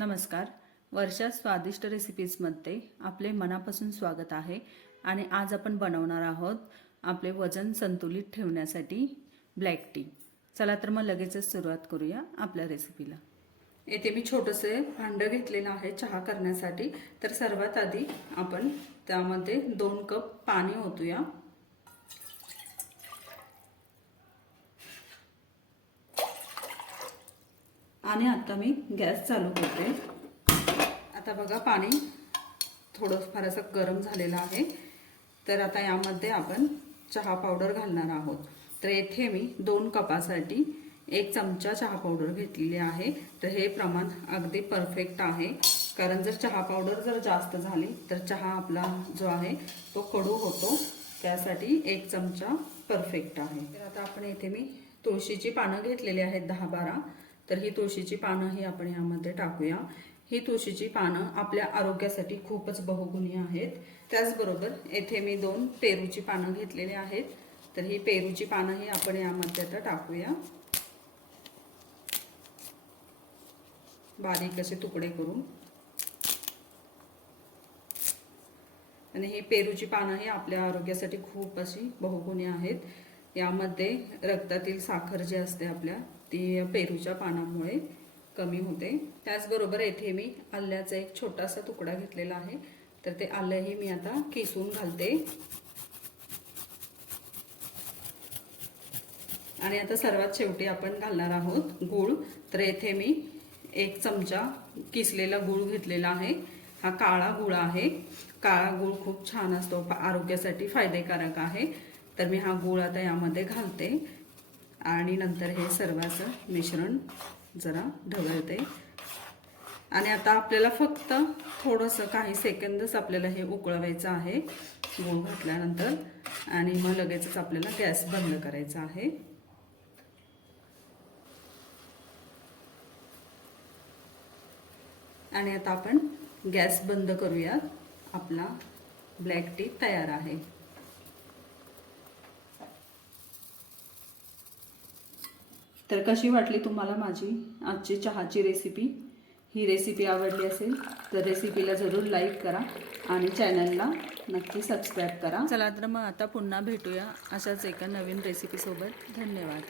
नमस्कार. वर्षा स्वादिष्ट रेसिपीजमध्ये आपले मनापासून स्वागत आहे आणि आज आपण बनवणार आहोत आपले वजन संतुलित ठेवण्यासाठी ब्लॅक टी चला तर मग लगेचच सुरुवात करूया आपल्या रेसिपीला येथे मी छोटंसं भांडं घेतलेलं आहे चहा करण्यासाठी. तर सर्वात आधी आपण त्यामध्ये दोन कप पाणी ओतूया. आणि आता मी गॅस चालू करते. आता बघा पाणी थोडं फारसं गरम झालेलं आहे. तर आता यामध्ये आपण चहा पावडर घालणार आहोत. तर येथे मी दोन कपासाठी एक चमचा चहा पावडर घेतलेली आहे. तर हे प्रमाण अगदी परफेक्ट आहे. कारण जर चहा पावडर जर जास्त झाली तर चहा आपला जो आहे तो कडू होतो. त्यासाठी एक चमचा परफेक्ट आहे. तर आता आपण येथे मी तुळशीची पानं घेतलेली आहेत दहा बारा. तर ही तुळशीची पानं ही आपण यामध्ये टाकूया. ही तुळशीची पानं आपल्या आरोग्यासाठी खूपच बहुगुणी आहेत. त्याचबरोबर येथे मी दोन पेरूची पानं घेतलेली आहेत. तर ही पेरूची पानं ही आपण यामध्ये आता टाकूया. बारीक असे तुकडे करून. आणि ही पेरूची पानं ही आपल्या आरोग्यासाठी खूप अशी बहुगुणी आहेत. यामध्ये रक्तातील साखर जी असते आपल्या ती पेरूच्या पानामुळे कमी होते. त्याचबरोबर येथे मी आल्याचा एक छोटासा तुकडा घेतलेला आहे. तर ते आलंही मी आता किसून घालते. आणि आता सर्वात शेवटी आपण घालणार आहोत गूळ. तर येथे मी एक चमचा किसलेला गूळ घेतलेला आहे. हा काळा गुळ आहे. काळा गूळ खूप छान असतो. आरोग्यासाठी फायदेकारक आहे. तर मी हा गूळ आता यामध्ये घालते आणि नंतर हे सर्वाचं मिश्रण जरा ढवळते. आणि आता आपल्याला फक्त थोडंसं काही सेकंदच आपल्याला हे उकळवायचं आहे गूळ घातल्यानंतर. आणि मग लगेचच आपल्याला गॅस बंद करायचा आहे. आणि आता आपण गॅस बंद करूयात. आपला ब्लॅक टी तयार आहे. तर कशी वाटली तुम्हाला माझी आजची चहाची रेसिपी ही रेसिपी आवडली असेल तर रेसिपीला जरूर लाईक करा आणि चॅनलला नक्की सबस्क्राईब करा. चला तर मग आता पुन्हा भेटूया अशाच एका नवीन रेसिपीसोबत धन्यवाद.